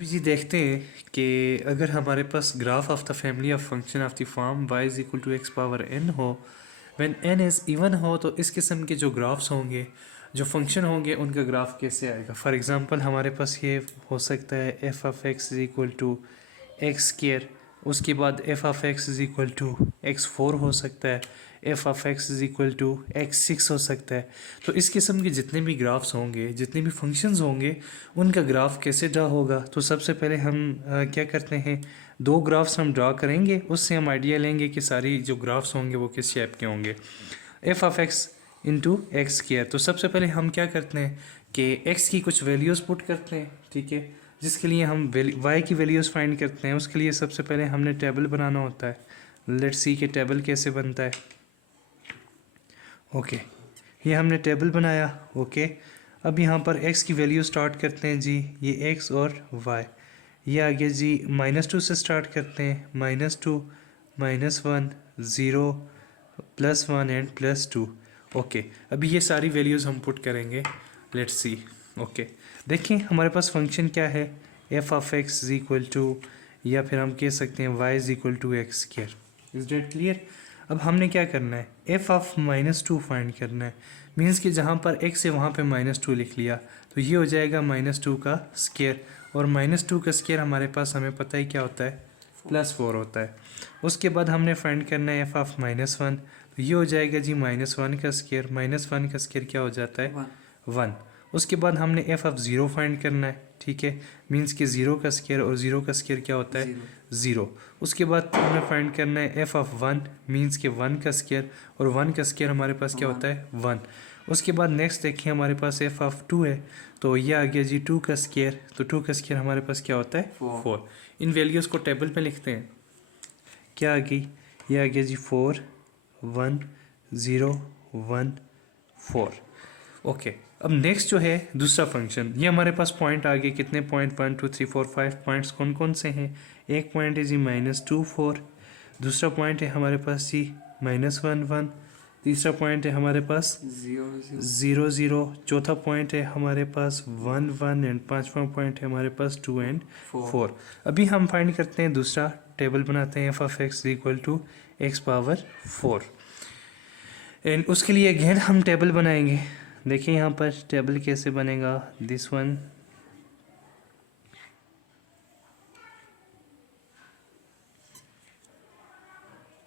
अभी जी देखते हैं कि अगर हमारे पास graph of the family of function of the form y is equal to x power n हो, व्हेन n इज़ इवन हो, तो इस किस्म के जो ग्राफ्स होंगे, जो फंक्शन होंगे, उनका ग्राफ कैसे आएगा। फॉर एग्जांपल हमारे पास ये हो सकता है f of x is equal to x square, उसके बाद f of x is equal to x4 हो सकता है, f of x is equal to x6 हो सकता है। तो इस किस्म के जितने भी ग्राफ्स होंगे, जितने भी फंक्शंस होंगे, उनका ग्राफ कैसे ड्रा होगा। तो सबसे पहले हम क्या करते हैं, दो ग्राफ्स हम ड्रा करेंगे, उससे हम आइडिया लेंगे कि सारी जो ग्राफ्स होंगे वो किस शेप के होंगे। f of x into x square, तो सबसे पहले हम क्या करते हैं कि x की कुछ वैल्यूज़ पुट करते हैं, ठीक है, जिसके लिए हम y की वैल्यूज़ फाइंड करते हैं। उसके लिए सबसे पहले हमने टेबल बनाना होता है। लेट्स सी के टेबल कैसे बनता है। ओके, ये हमने टेबल बनाया। ओके, अब यहाँ पर x की वैल्यू स्टार्ट करते हैं जी, ये x और y। ये आगे जी -2 से स्टार्ट करते हैं, -2, -1, 0, +1 एंड +2। ओके, अभी ये सारी वैल्यूज़ हम पुट करेंगे। Let's see. ओके, देखिए हमारे पास फंक्शन क्या है, f of x is equal to, या फिर हम कह सकते हैं y is equal to x square. Is that clear. अब हमने क्या करना है, f ऑफ -2 फाइंड करना है। मीन्स कि जहाँ पर x है वहाँ पे -2 लिख लिया, तो ये हो जाएगा -2 का स्क्वायर, और -2 का स्क्वायर हमारे पास हमें पता ही क्या होता है, +4 होता है। उसके बाद हमने फाइंड करना है f ऑफ -1, तो ये हो जाएगा जी -1 का स्क्वायर, -1 का स्क्वायर क्या हो जाता है, 1। उसके बाद हमने f ऑफ 0 फाइंड करना है, ठीक है, मीन्स कि 0 का स्क्वायर, और 0 का स्क्वायर क्या होता है, 0। उसके बाद हमने फाइंड करना है f ऑफ 1, मीन्स कि 1 का स्क्वायर, और 1 का स्क्वायर हमारे पास क्या होता है, 1। उसके बाद नेक्स्ट देखिए हमारे पास f ऑफ 2 है, तो ये आ गया जी 2 का स्क्वायर, तो 2 का स्क्वायर हमारे पास क्या होता है, 4। इन वैल्यूज़ को टेबल पे लिखते हैं, क्या आ गई, ये आ गया जी 4, 1, 0, 1, 4। ओके, अब नेक्स्ट जो है दूसरा फंक्शन, ये हमारे पास पॉइंट आ गए, कितने पॉइंट, 1 2 3 4 5 पॉइंट्स कौन कौन से हैं। एक पॉइंट है जी -2 4, दूसरा पॉइंट है हमारे पास जी -1 1, तीसरा पॉइंट है हमारे पास 0 0, चौथा पॉइंट है हमारे पास 1 1, एंड पांचवा पॉइंट है हमारे पास 2 एंड 4। अभी हम फाइंड करते हैं दूसरा, टेबल बनाते हैं f of x equal to x power 4, and उसके लिए अगेन हम टेबल बनाएंगे। देखिए यहाँ पर टेबल कैसे बनेगा, this one,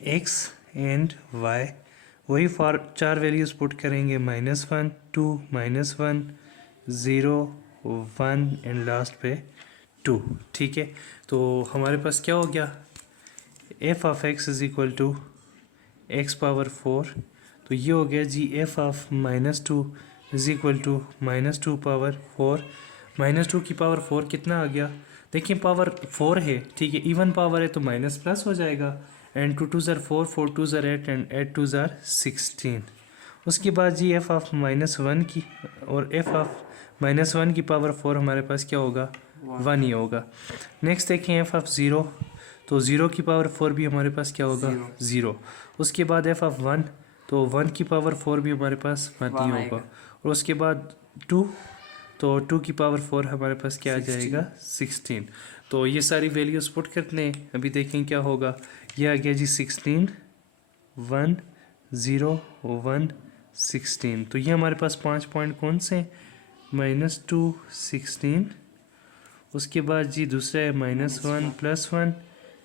x and y, वही फॉर 4 वैल्यूज़ पुट करेंगे, -1 2, -1 0 1, एंड लास्ट पे 2, ठीक है। तो हमारे पास क्या हो गया, f of x is equal to x power 4, तो ये हो गया जी f of -2 is equal to -2 power 4। -2 की पावर 4 कितना आ गया, देखिए पावर 4 है, ठीक है, इवन पावर है तो माइनस प्लस हो जाएगा, एंड 2 2 ज़ार 4, 4 2 ज़ार 8, एंड 8 2 ज़ार 16। उसके बाद जी f ऑफ -1 की और f ऑफ -1 की पावर 4 हमारे पास क्या होगा, 1 ही होगा। नेक्स्ट देखें f ऑफ 0, तो 0 की पावर 4 भी हमारे पास क्या होगा, 0। उसके बाद f ऑफ 1, तो 1 की पावर 4 भी हमारे पास 1 ही होगा। और उसके बाद 2, तो 2 की पावर 4 हमारे पास क्या आ जाएगा, 16। तो ये सारी वैल्यूज पुट करते हैं, अभी देखें क्या होगा। ये आ गया जी 16 1 0 1 16, तो ये हमारे पास 5 पॉइंट कौन से हैं, -2 16, उसके बाद जी दूसरा है -1 +1,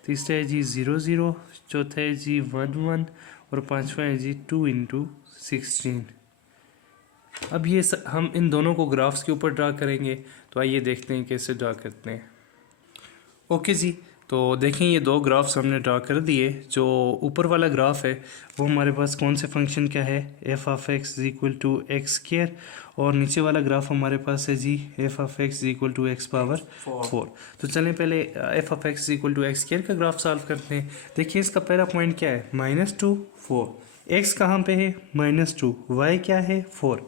तीसरा है जी 0 0, चौथा है जी 1 1, और पांचवा है जी 2 × 16। अब ये हम इन दोनों को ग्राफ्स के ऊपर ड्रा करेंगे, तो आइए देखते हैं कैसे ड्रा करते हैं। ओके जी, तो देखें ये दो ग्राफ्स हमने ड्रा कर दिए। जो ऊपर वाला ग्राफ है वो हमारे पास कौन से फंक्शन का है, f of x is equal to x square, और नीचे वाला ग्राफ हमारे पास है g f of x is equal to x power 4। तो चलें पहले f of x is equal to x square का ग्राफ सॉल्व करते हैं। देखिए इसका पहला पॉइंट क्या है, -2 4, x कहाँ पे है, -2, y क्या है, 4,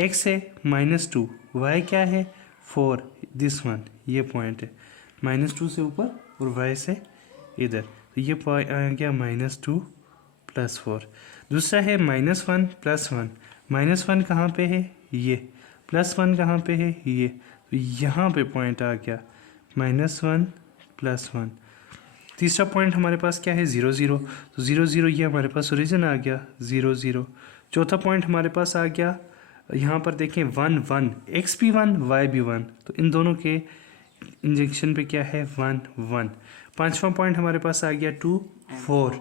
x है -2, y क्या है, 4, दिस वन, ये पॉइंट है -2 से ऊपर और y से इधर, तो ये पॉइंट आ गया -2 + 4। दूसरा है -1 +1, -1 कहाँ पे है, ये, +1 कहाँ पे है, ये, तो यहाँ पे पॉइंट आ गया -1 +1। तीसरा पॉइंट हमारे पास क्या है 0 0, तो 0 0 ये हमारे पास ओरिजिन आ गया 0 0। चौथा पॉइंट हमारे पास आ गया यहाँ पर देखें 1 1, x भी 1 y भी 1, तो इन दोनों के इंजेक्शन पे क्या है 1 1। पांचवा पॉइंट हमारे पास आ गया 2 4,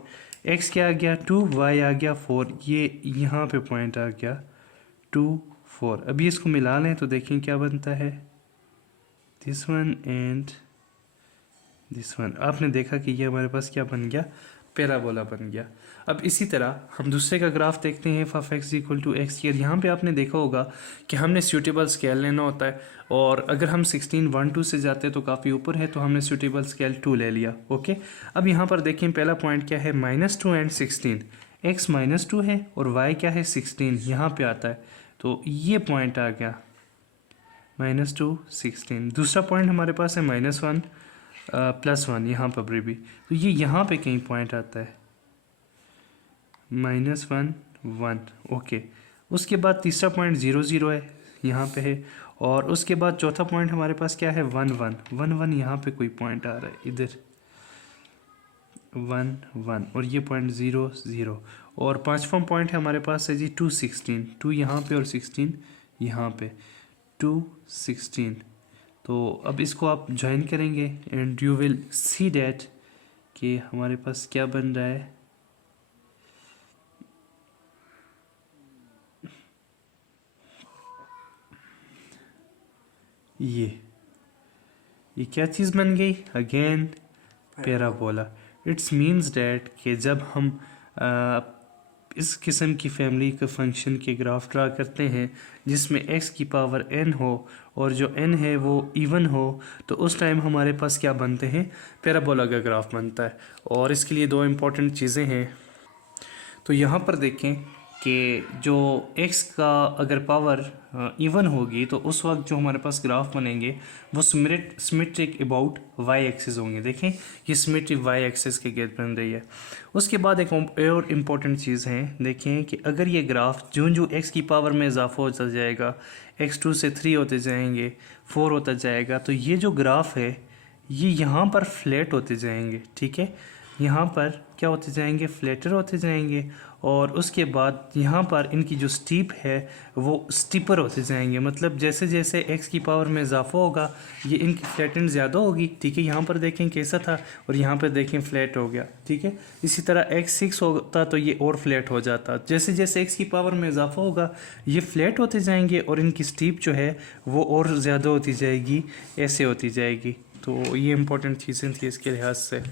x क्या आ गया 2, y आ गया 4, ये यहाँ पे पॉइंट आ गया 2 4। अभी इसको मिला लें तो देखें क्या बनता है, this one and this one. आपने देखा कि ये हमारे पास क्या बन गया, पैराबोला बन गया। अब इसी तरह हम दूसरे का ग्राफ देखते हैं f x = x। यहाँ पे आपने देखा होगा कि हमने सूटेबल स्केल लेना होता है, और अगर हम 16 1 2 से जाते हैं तो काफ़ी ऊपर है, तो हमने सूटेबल स्केल 2 ले लिया। ओके, अब यहाँ पर देखें पहला पॉइंट क्या है -2 एंड 16, x -2 है और y क्या है 16 यहाँ पे आता है, तो ये पॉइंट आ गया -2 16। दूसरा पॉइंट हमारे पास है -1 +1 यहाँ पर भी, तो ये यहाँ पे कहीं पॉइंट आता है -1 1। ओके, उसके बाद तीसरा पॉइंट 0 0 है यहाँ पे है, और उसके बाद चौथा पॉइंट हमारे पास क्या है 1 1 1 1, यहाँ पे कोई पॉइंट आ रहा है इधर 1 1, और ये पॉइंट 0 0। और पांचवा पॉइंट है हमारे पास है जी 2 16, 2 यहाँ पे और 16 यहाँ पे, 2 16। तो अब इसको आप ज्वाइन करेंगे and you will see that कि हमारे पास क्या बन रहा है, ये क्या चीज़ बन गई, again parabola. It's means that कि जब हम इस किस्म की फैमिली के फंक्शन के ग्राफ ड्रा करते हैं जिसमें x की पावर n हो और जो n है वो इवन हो, तो उस टाइम हमारे पास क्या बनते हैं, पैराबोला का ग्राफ बनता है। और इसके लिए दो इम्पॉर्टेंट चीज़ें हैं। तो यहाँ पर देखें कि जो x का अगर पावर इवन होगी तो उस वक्त जो हमारे पास ग्राफ बनेंगे वो सिमेट्रिक अबाउट y एक्सिस होंगे। देखें ये सिमेट्रिक y एक्सिस के गिर्द बन रही है। उसके बाद एक और इम्पॉर्टेंट चीज़ है, देखें कि अगर ये ग्राफ जो x की पावर में इजाफा होता जाएगा, x 2 से 3 होते जाएंगे, 4 होता जाएगा, तो ये जो ग्राफ है ये यहाँ पर फ्लैट होते जाएंगे। ठीक है, यहाँ पर क्या होते जाएंगे, फ्लैटर होते जाएंगे, और उसके बाद यहाँ पर इनकी जो स्टीप है वो स्टीपर होते जाएंगे। मतलब जैसे जैसे x की पावर में इजाफा होगा ये इनकी फ्लैटेंड ज़्यादा होगी। ठीक है, यहाँ पर देखें कैसा था और यहाँ पर देखें फ्लैट हो गया। ठीक है, इसी तरह x 6 होता तो ये और फ्लैट हो जाता। जैसे जैसे x की पावर में इजाफा होगा ये फ्लैट होते जाएंगे और इनकी स्टीप जो है वो और ज़्यादा होती जाएगी, ऐसे होती जाएगी। तो ये इंपॉर्टेंट चीज़ें थी इसके लिहाज से।